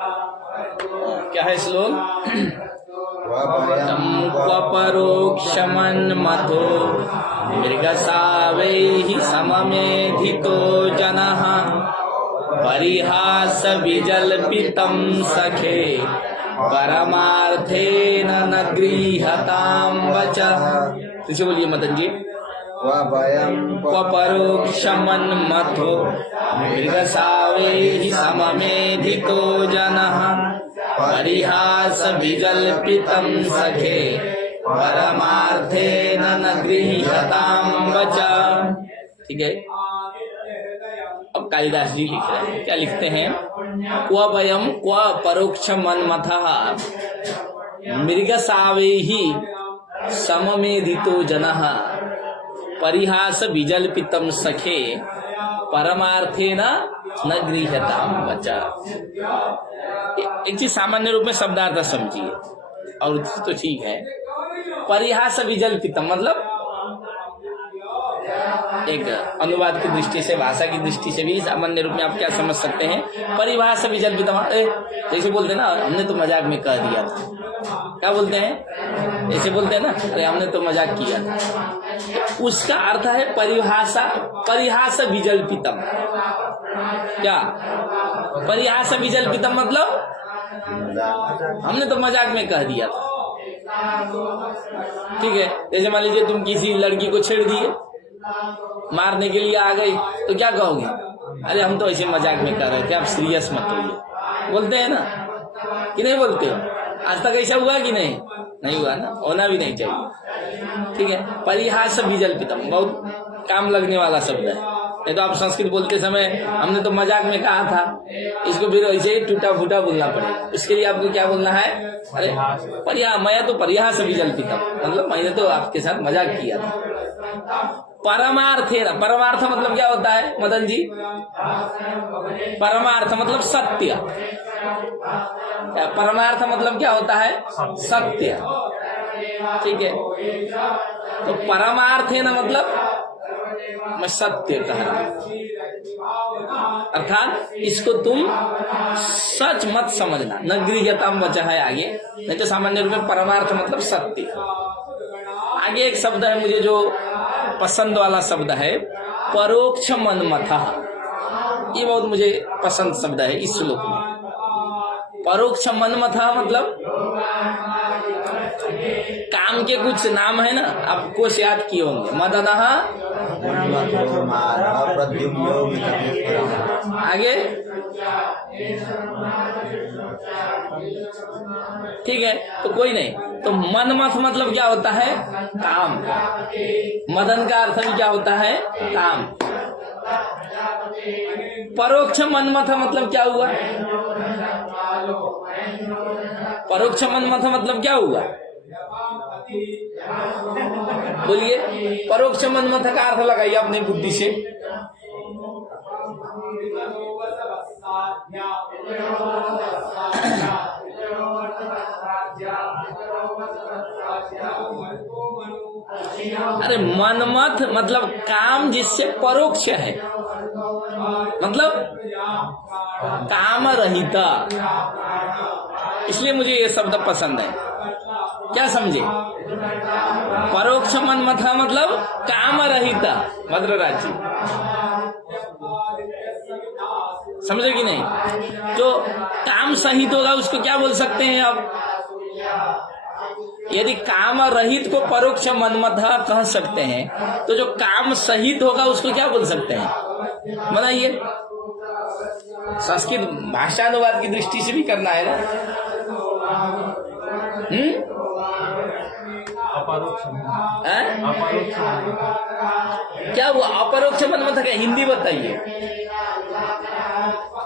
क्या है श्लोक? परोक्षमन्मथो मृगसावैः सममेधितो जनः परिहासविजल्पितं सखे परमार्थेन न गृह्यतां वचः। इसे बोलिए मदन जी। परोक्षमन्मथो मृगसावैः सममेधितो जनः परिहासविजल्पितं सखे परमार्थेन न गृह्यतां वचः। ठीक है, अब कालिदास जी लिख रहे हैं, क्या लिखते हैं? क्व वयम क्व परोक्षमन्मथः मृगसावैः सममेधितो जनः परिहास विजल्पितं सखे परमार्थेन न गृह्यतां वचः। एक चीज सामान्य रूप में शब्दार्थ समझिए और तो ठीक है। परिहास विजल्पितम मतलब एक अनुवाद की दृष्टि से, भाषा की दृष्टि से भी सामान्य रूप में आप क्या समझ सकते हैं? परिभाषा विजल्पितम, जैसे बोलते ना, हमने तो मजाक में कह दिया था। क्या बोलते हैं? ऐसे बोलते हैं ना, अरे हमने तो मजाक किया था। उसका अर्थ है परिभाषा, परिहास विजल्पितम। क्या परिहास विजल्पितम मतलब? हमने तो मजाक में कह दिया था। ठीक है, जैसे मान लीजिए तुम किसी लड़की को छेड़ दिए, मारने के लिए आ गई, तो क्या कहोगे? अरे हम तो ऐसे मजाक में कर रहे थे, आप सीरियस मत होइए। बोलते हैं ना कि नहीं बोलते हो? आज तक ऐसा हुआ कि नहीं? नहीं हुआ ना, होना भी नहीं चाहिए। ठीक है, परिहास विजल्पितम बहुत काम लगने वाला शब्द है। नहीं तो आप संस्कृत बोलते समय हमने तो मजाक में कहा था, इसको फिर ऐसे ही टूटा फूटा बोलना पड़ेगा। इसके लिए आपको क्या बोलना है? अरे मैं तो परिहास विजल्पितम मतलब मैंने तो आपके साथ मजाक किया था। परमार्थेन, परमार्थ मतलब क्या होता है मदन जी? परमार्थ मतलब सत्य। परमार्थ मतलब क्या होता है? सत्य। ठीक है, तो परमार्थेन मतलब मैं सत्य कह रहा हूं, अर्थात इसको तुम सच मत समझना। न गृह्यतां वचः है आगे, नहीं तो सामान्य रूप में परमार्थ मतलब सत्य। आगे एक शब्द है मुझे जो पसंद वाला शब्द है, परोक्षमन्मथः। ये बहुत मुझे पसंद शब्द है इस श्लोक में। परोक्षमन्मथः मतलब काम के कुछ नाम है ना, आपको याद किए होंगे। मदनः, आगे ठीक है, तो कोई नहीं। तो मनमथ मतलब क्या होता है? काम। मदन का अर्थ भी क्या होता है? काम। परोक्ष मनमथ मतलब क्या हुआ? परोक्ष मनमथ मतलब क्या हुआ? बोलिए, परोक्ष मनमथ का अर्थ लगाइए अपनी बुद्धि से। अरे मनमथ मतलब काम जिससे परोक्ष है, मतलब काम रहिता। इसलिए मुझे ये शब्द पसंद है। क्या समझे? परोक्ष मनमथा मतलब काम रहिता। भद्रराज जी समझे कि नहीं? जो काम सहित होगा उसको क्या बोल सकते हैं? अब यदि काम रहित को परोक्ष मनमथा कह सकते हैं, तो जो काम सहित होगा उसको क्या बोल सकते हैं? बताइए। संस्कृत भाषानुवाद की दृष्टि से भी करना है ना। क्या हुआ अपरोक्ष मनमथ? क्या हिंदी बताइए।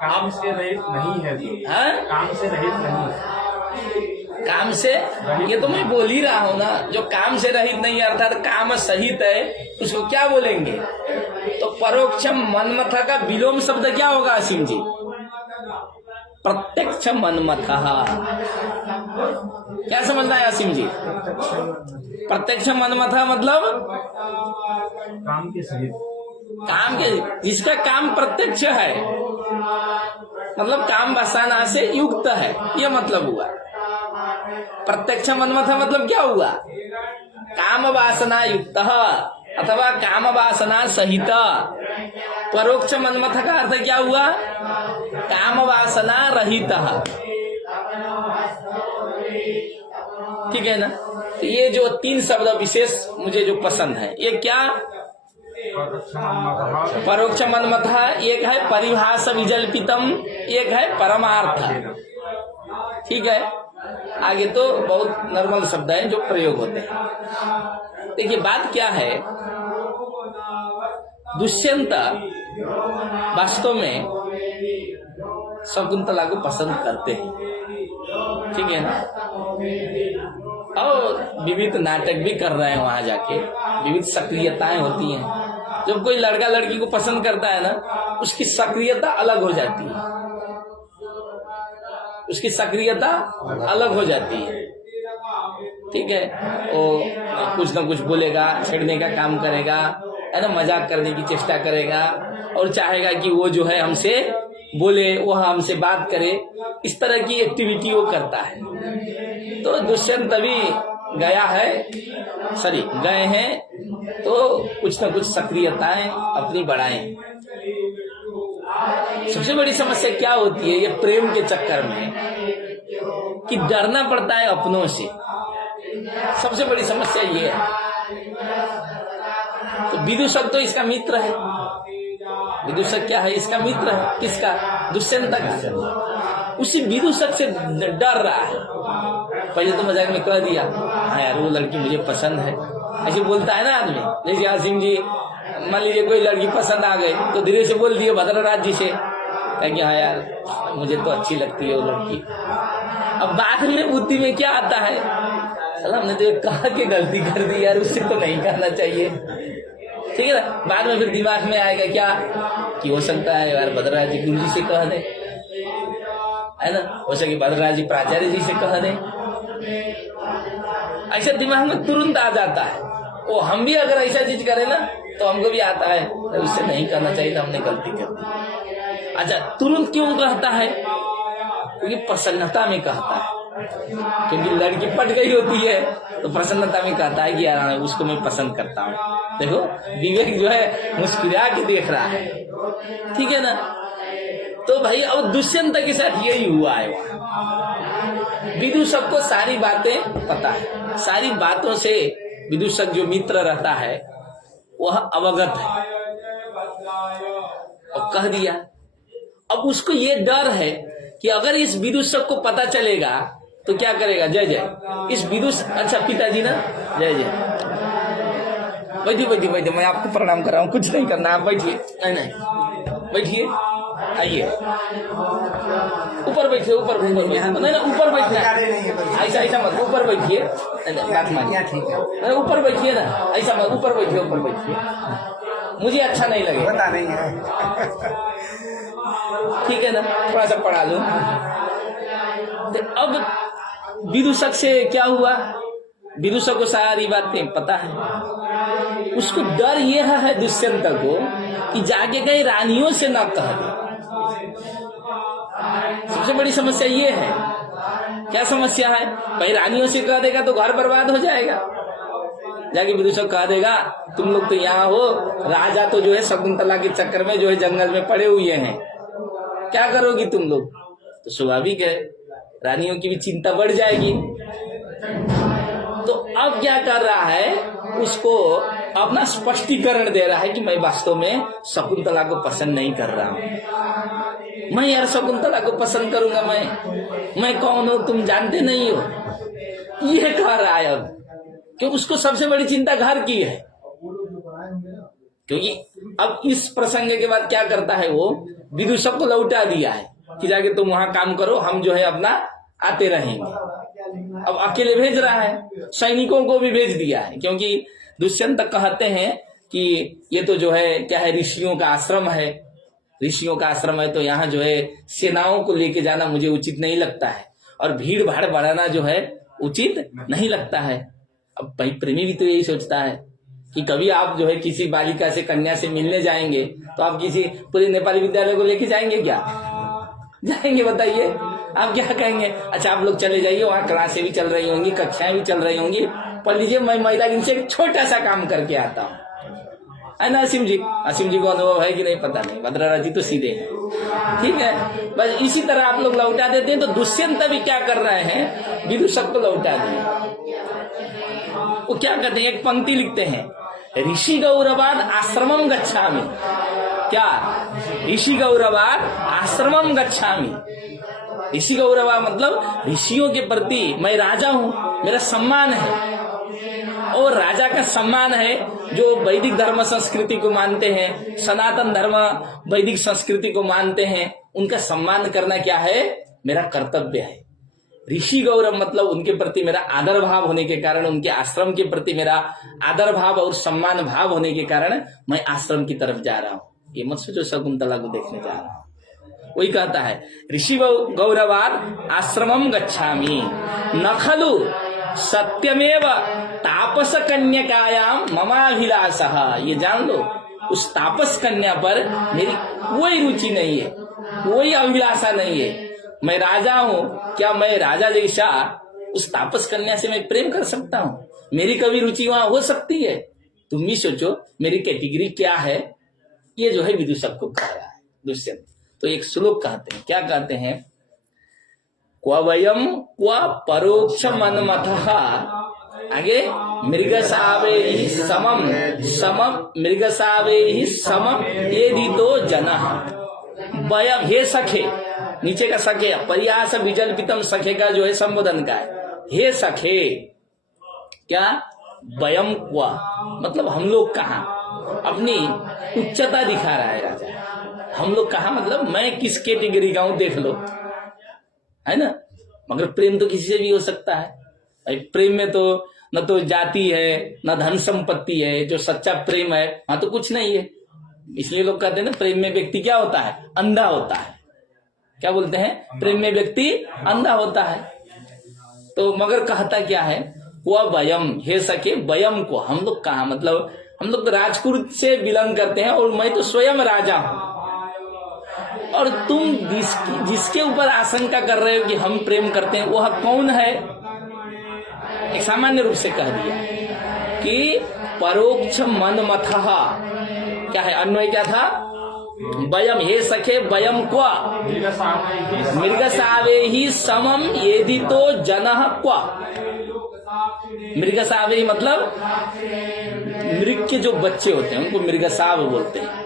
काम से रहित नहीं है। काम से रहित नहीं। काम से, ये तो मैं बोल ही रहा हूँ ना, जो काम से रहित नहीं है अर्थात काम सहित है, उसको क्या बोलेंगे? तो परोक्ष मनमथ का विलोम शब्द क्या होगा असीम जी? प्रत्यक्ष मनमथः। क्या समझना है असीम जी? प्रत्यक्ष मनमथः मतलब काम के सहित, काम के, जिसका काम प्रत्यक्ष है। मतलब काम वासना से युक्त है, यह मतलब हुआ। प्रत्यक्ष मन्मथ मतलब क्या हुआ? काम वासना युक्त अथवा काम वासना सहित। परोक्ष मन्मथ का अर्थ क्या हुआ? काम वासना रहित। ठीक है ना? तो ये जो 3 शब्द विशेष मुझे जो पसंद है, ये क्या? परोक्ष मन्मथ, एक है परिभाष विजल्पितम, एक है परमार्थ। ठीक है, आगे तो बहुत नॉर्मल शब्द हैं जो प्रयोग होते हैं। देखिए बात क्या है, दुष्यंत वास्तव में शकुंतला को पसंद करते हैं। ठीक है ना? और विविध नाटक भी कर रहे हैं वहां जाके, विविध सक्रियताएं होती हैं। जब कोई लड़का लड़की को पसंद करता है ना, उसकी सक्रियता अलग हो जाती है, उसकी सक्रियता अलग हो जाती है। ठीक है, वो कुछ ना कुछ बोलेगा, छेड़ने का काम करेगा, है ना, मजाक करने की चेष्टा करेगा और चाहेगा कि वो जो है हमसे बोले, वो हमसे बात करे, इस तरह की एक्टिविटी वो करता है। तो दुष्यंत अभी गए हैं तो कुछ ना कुछ सक्रियताएं अपनी बढ़ाएं। सबसे बड़ी समस्या क्या होती है ये प्रेम के चक्कर में, कि डरना पड़ता है अपनों से। सबसे बड़ी समस्या ये है। तो विदूषक तो इसका मित्र है। विदूषक क्या है? इसका मित्र है। किसका? दुष्यंत का। उसी विदूषक से डर रहा है। पहले तो मजाक में कह दिया, हाँ यार वो लड़की मुझे पसंद है, ऐसे बोलता है ना आदमी। जैसे आसिम जी, मान लीजिए कोई लड़की पसंद आ गई तो धीरे से बोल दिए भद्रराज जी से, कि हाँ यार मुझे तो अच्छी लगती है वो लड़की। अब बाद में बुद्धि में क्या आता है, चलो हमने तो कहा कि गलती कर दी यार, उससे तो नहीं करना चाहिए। ठीक है ना? बाद में फिर दिमाग में आएगा क्या कि हो सकता है यार भद्रराज जी गुरु जी से कह दे, है ना, हो सके भद्रराज जी प्राचार्य जी से कह दे। ऐसा दिमाग में तुरंत आ जाता है। वो हम भी अगर ऐसा चीज करें ना तो हमको भी आता है तो उससे नहीं करना चाहिए, हमने गलती कर दी। अच्छा, तुरंत क्यों कहता है? क्योंकि प्रसन्नता में कहता है, क्योंकि लड़की पट गई होती है तो प्रसन्नता में कहता है कि यार उसको मैं पसंद करता हूँ। देखो विवेक जो है मुस्कुरा के देख रहा है। ठीक है ना? तो भाई अब दुष्यंत के साथ यही हुआ है। वहां विदूषक को सारी बातें पता है, सारी बातों से विदूषक जो मित्र रहता है वह अवगत है और कह दिया। अब उसको ये डर है कि अगर इस विदूषक को पता चलेगा तो क्या करेगा? जय जय इस विदूषक। अच्छा पिताजी ना, जय जय, बैठिए, मैं आपको प्रणाम कर रहा हूँ, कुछ नहीं करना, आप बैठिए। नहीं बैठिए, आइए ऊपर बैठिए, ऊपर नहीं ना, ऊपर बैठना, ऐसा मत, ऊपर बैठिए, बात मानिए, ठीक है, ऊपर बैठिए ना, ऐसा मत, ऊपर बैठिए, मुझे अच्छा नहीं लगेगा, पता नहीं है। ठीक है ना, थोड़ा सा पढ़ा लूं। तो अब विदूषक से क्या हुआ? विदूषक को सारी बातें पता है। उसको डर यह है दुष्यंत को कि जाके कहीं रानियों से ना कह दे। सबसे बड़ी समस्या ये है। क्या समस्या है? भाई रानियों से कह देगा तो घर बर्बाद हो जाएगा। जाके विदूषक कह देगा तुम लोग तो यहाँ हो, राजा तो जो है शकुंतला के चक्कर में जो है जंगल में पड़े हुए हैं, क्या करोगी तुम लोग? तो स्वाभाविक है रानियों की भी चिंता बढ़ जाएगी। तो अब क्या कर रहा है? उसको अपना स्पष्टीकरण दे रहा है कि मैं वास्तव में शकुंतला को पसंद नहीं कर रहा हूं। मैं यार शकुंतला को पसंद करूंगा, मैं कौन हूं तुम जानते नहीं हो, ये कह रहा है। अब क्योंकि उसको सबसे बड़ी चिंता घर की है। क्योंकि अब इस प्रसंग के बाद क्या करता है, वो विदूषक को लौटा दिया है कि जाके तुम वहां काम करो, हम जो है अपना आते रहेंगे। अब अकेले भेज रहा है, सैनिकों को भी भेज दिया है, क्योंकि दुष्यंत कहते हैं कि ये तो जो है क्या है, ऋषियों का आश्रम है, ऋषियों का आश्रम है, तो यहाँ जो है सेनाओं को लेके जाना मुझे उचित नहीं लगता है, और भीड़ भाड़ बढ़ाना जो है उचित नहीं लगता है। अब भाई प्रेमी भी तो यही सोचता है कि कभी आप जो है किसी बालिका से, कन्या से मिलने जाएंगे तो आप किसी पूरे नेपाली विद्यालय को लेके जाएंगे क्या? जाएंगे बताइए, आप क्या कहेंगे? अच्छा आप लोग चले जाइए, वहां क्लासें भी चल रही होंगी, कक्षाएं भी चल रही होंगी, पढ़ लीजिए, मैं महिला दिन से एक छोटा सा काम करके आता हूँ, है ना असीम जी? असीम जी को अनुभव है कि नहीं पता नहीं, भद्राराज जी तो सीधे हैं, ठीक है। बस इसी तरह आप लोग लौटा देते हैं। तो दुष्यंत भी क्या कर रहे हैं, विदूषक को लौटा दिए। वो क्या कहते हैं, एक पंक्ति लिखते हैं, ऋषि गौरवाद आश्रमम गच्छामि। क्या? ऋषि गौरवाद आश्रमम गच्छामि। ऋषि गौरवा मतलब ऋषियों के प्रति मैं राजा हूं, मेरा सम्मान है, और राजा का सम्मान है जो वैदिक धर्म संस्कृति को मानते हैं, सनातन धर्म वैदिक संस्कृति को मानते हैं, उनका सम्मान करना क्या है, मेरा कर्तव्य है। ऋषि गौरव मतलब उनके प्रति मेरा आदर भाव होने के कारण, उनके आश्रम के प्रति मेरा आदर भाव और सम्मान भाव होने के कारण मैं आश्रम की तरफ जा रहा हूं। ये मत सोचो शकुंतला को देखने जा रहा हूं। वही कहता है, ऋषि गौरवाद आश्रमम गच्छामि न खलु सत्यमेव तापस कन्यकायाम ममाभिलाषः। ये जान लो, उस तापस कन्या पर मेरी कोई रुचि नहीं है, कोई अभिलाषा नहीं है। मैं राजा हूं, क्या मैं राजा जैसा उस तापस कन्या से मैं प्रेम कर सकता हूं? मेरी कभी रुचि वहां हो सकती है? तुम भी सोचो मेरी कैटेगरी क्या है। ये जो है विदूषक को कह रहा है दुष्यंत। तो एक श्लोक कहते हैं, क्या कहते हैं, क्व वयम क्व परोक्ष मनमथः, आगे मृगसावे समम समम मृगसावे समम येदितो जनः वयम। हे सखे, नीचे का सखे परियास विजल्पितम सखे का जो है संबोधन का है, हे सखे। क्या? वयम क्व मतलब हम लोग कहाँ, अपनी उच्चता दिखा रहा है राजा। हम लोग कहाँ मतलब मैं किस कैटेगरी का हूं देख लो, है ना। मगर प्रेम तो किसी से भी हो सकता है भाई। प्रेम में तो न तो जाति है न धन संपत्ति है, जो सच्चा प्रेम है वहां तो कुछ नहीं है। इसलिए लोग कहते हैं ना, प्रेम में व्यक्ति क्या होता है, अंधा होता है। क्या बोलते हैं, प्रेम में व्यक्ति अंधा होता है। तो मगर कहता क्या है, वह वयम, हे सके वयम को, हम लोग कहा मतलब हम लोग राजकुल से बिलोंग करते हैं और मैं तो स्वयं राजा हूं। और तुम जिसके ऊपर आशंका कर रहे हो कि हम प्रेम करते हैं, वह कौन है? एक सामान्य रूप से कह दिया कि परोक्ष मनमथः। क्या है अन्वय, क्या था, वयम, हे सखे वयम क्व मृगसावे ही समम येदितो जनः क्व। मृगसावे मतलब मृग के जो बच्चे होते हैं उनको मृगसाव बोलते हैं।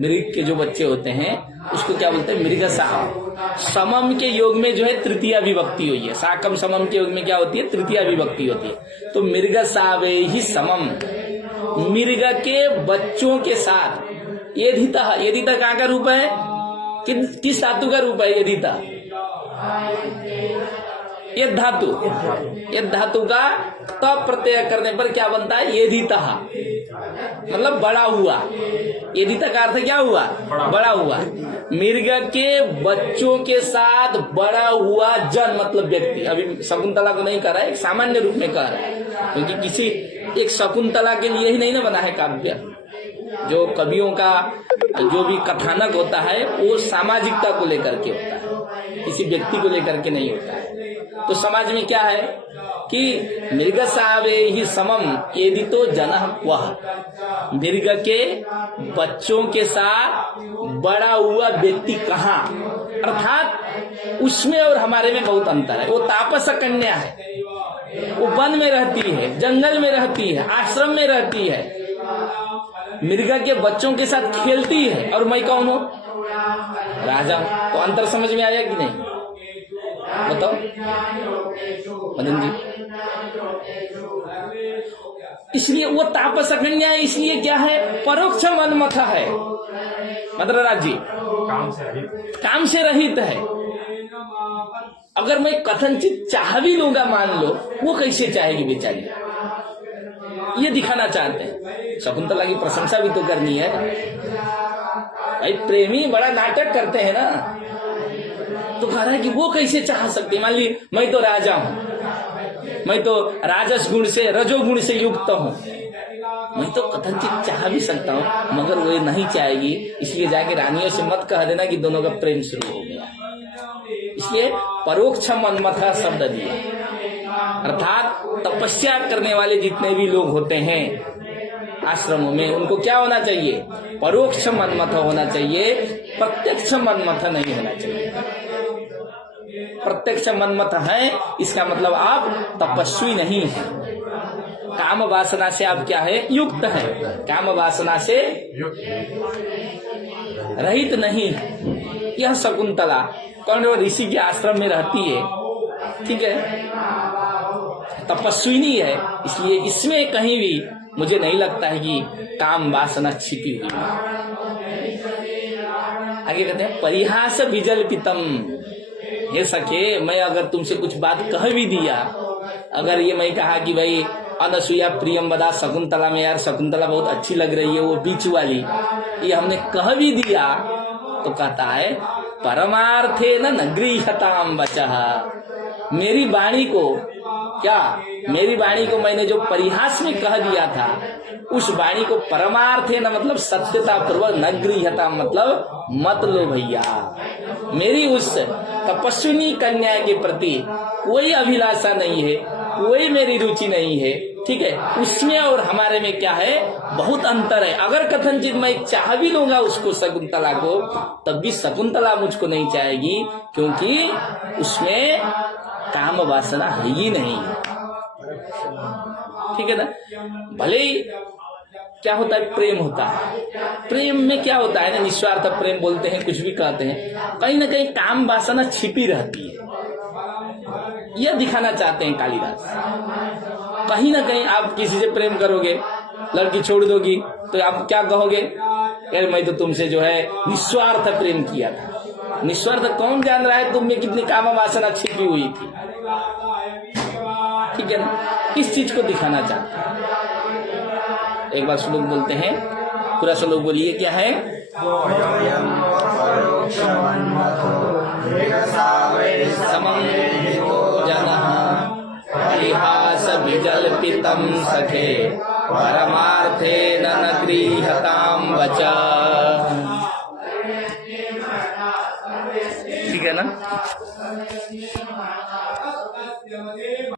मृग के जो बच्चे होते हैं उसको क्या बोलते हैं, मृगसाव। समम के योग में जो है तृतीया विभक्ति हुई है, साकम समम के योग में क्या होती है, तृतीया विभक्ति होती है। तो मृगसावे ही समम, मृग के बच्चों के साथ। येधिता, येधिता कहाँ का रूप है, किस धातु का रूप है येधिता? ये धातु, ये धातु का त प्रत्यय करने पर क्या बनता है, येधिता, मतलब बड़ा हुआ। येधिता का अर्थ क्या हुआ, बड़ा हुआ। मृग के बच्चों के साथ बड़ा हुआ जन मतलब व्यक्ति। अभी शकुंतला को नहीं कह रहा है, एक सामान्य रूप में कह रहा है, क्योंकि किसी एक शकुंतला के लिए ही नहीं ना बना है काव्य। जो कवियों का जो भी कथानक होता है वो सामाजिकता को लेकर के होता है, किसी व्यक्ति को लेकर के नहीं होता है। तो समाज में क्या है कि मृगसावे ही समम येदितो जनः क्वः, मृग के बच्चों के साथ बड़ा हुआ व्यक्ति कहाँ, अर्थात उसमें और हमारे में बहुत अंतर है। वो तापस कन्या है, वो वन में रहती है, जंगल में रहती है, आश्रम में रहती है, मृग के बच्चों के साथ खेलती है, और मैं कौन हूं, राजा हूं। तो अंतर समझ में आया कि नहीं, बताओ मदन जी। इसलिए वो तापस कन्या है, इसलिए क्या है, परोक्ष मनमथ है, मद्रराज जी काम से रहित है। अगर मैं कथनचित चाह भी लूंगा, मान लो, वो कैसे चाहेगी बेचारी, ये दिखाना चाहते हैं। शकुंतला की प्रशंसा भी तो करनी है भाई, प्रेमी बड़ा नाटक करते हैं ना। तो कह रहा है कि वो कैसे चाह सकती, मान ली मैं तो राजा हूं, मैं तो राजस गुण से रजोगुण से युक्त हूं, मैं तो कथनचित चाह भी सकता हूं, मगर वो नहीं चाहेगी। इसलिए जाके रानियों से मत कह देना कि दोनों का प्रेम शुरू हो गया। इसलिए परोक्ष मन्मथ शब्द दिया। अर्थात तपस्या करने वाले जितने भी लोग होते हैं आश्रमों में, उनको क्या होना चाहिए? परोक्ष मन्मथ होना चाहिए, प्रत्यक्ष मन्मथ नहीं होना चाहिए। प्रत्यक्ष मन्मथ है इसका मतलब आप तपस्वी नहीं है, काम वासना से आप क्या है? युक्त है, काम वासना से रहित नहीं है। यह शकुंतला कौन? वो ऋषि के आश्रम में रहती है, ठीक है, तपस्विनी है, इसलिए इसमें कहीं भी मुझे नहीं लगता है कि काम वासना छिपी हुई है। आगे कहते हैं परिहास विजल्पितम, हे सखे मैं अगर तुमसे कुछ बात कह भी दिया, अगर ये मैं कहा कि भाई अनसुया प्रियम बदा शकुंतला में, यार शकुंतला बहुत अच्छी लग रही है, वो बीच वाली, ये हमने कह भी दिया, तो कहता है परमार्थे न गृह्यताम वचः, मेरी वाणी को क्या, मेरी वाणी को मैंने जो परिहास में कह दिया था, उस वाणी को परमार्थे न मतलब सत्यता पूर्वक, न गृह्यता मतलब मत लो भैया, मेरी उस तपस्विनी कन्या के प्रति कोई अभिलाषा नहीं है, कोई मेरी रुचि नहीं है, ठीक है, उसमें और हमारे में क्या है? बहुत अंतर है। अगर कथनचित मैं चाह भी लूंगा उसको, शकुंतला को, तब भी शकुंतला मुझको नहीं चाहेगी, क्योंकि उसमें काम वासना है ही नहीं, ठीक है ना। भले ही क्या होता है? प्रेम होता है, प्रेम में क्या होता है ना, निस्वार्थ प्रेम बोलते हैं, कुछ भी कहते हैं, कहीं ना कहीं काम वासना छिपी रहती है, यह दिखाना चाहते हैं कालिदास। कहीं ना कहीं आप किसी से प्रेम करोगे, लड़की छोड़ दोगी, तो आप क्या कहोगे? यार मैं तो तुमसे जो है निस्वार्थ प्रेम किया था। निस्वार्थ कौन जान रहा है तुम में कितनी काम वासना छिपी हुई थी, ठीक है ना। इस चीज को दिखाना चाहते हैं। एक बार श्लोक बोलते हैं, पूरा श्लोक बोलिए, क्या है? समं जनः परिहास विजल्पितं सखे परमार्थेन न गृह्यतां वचः।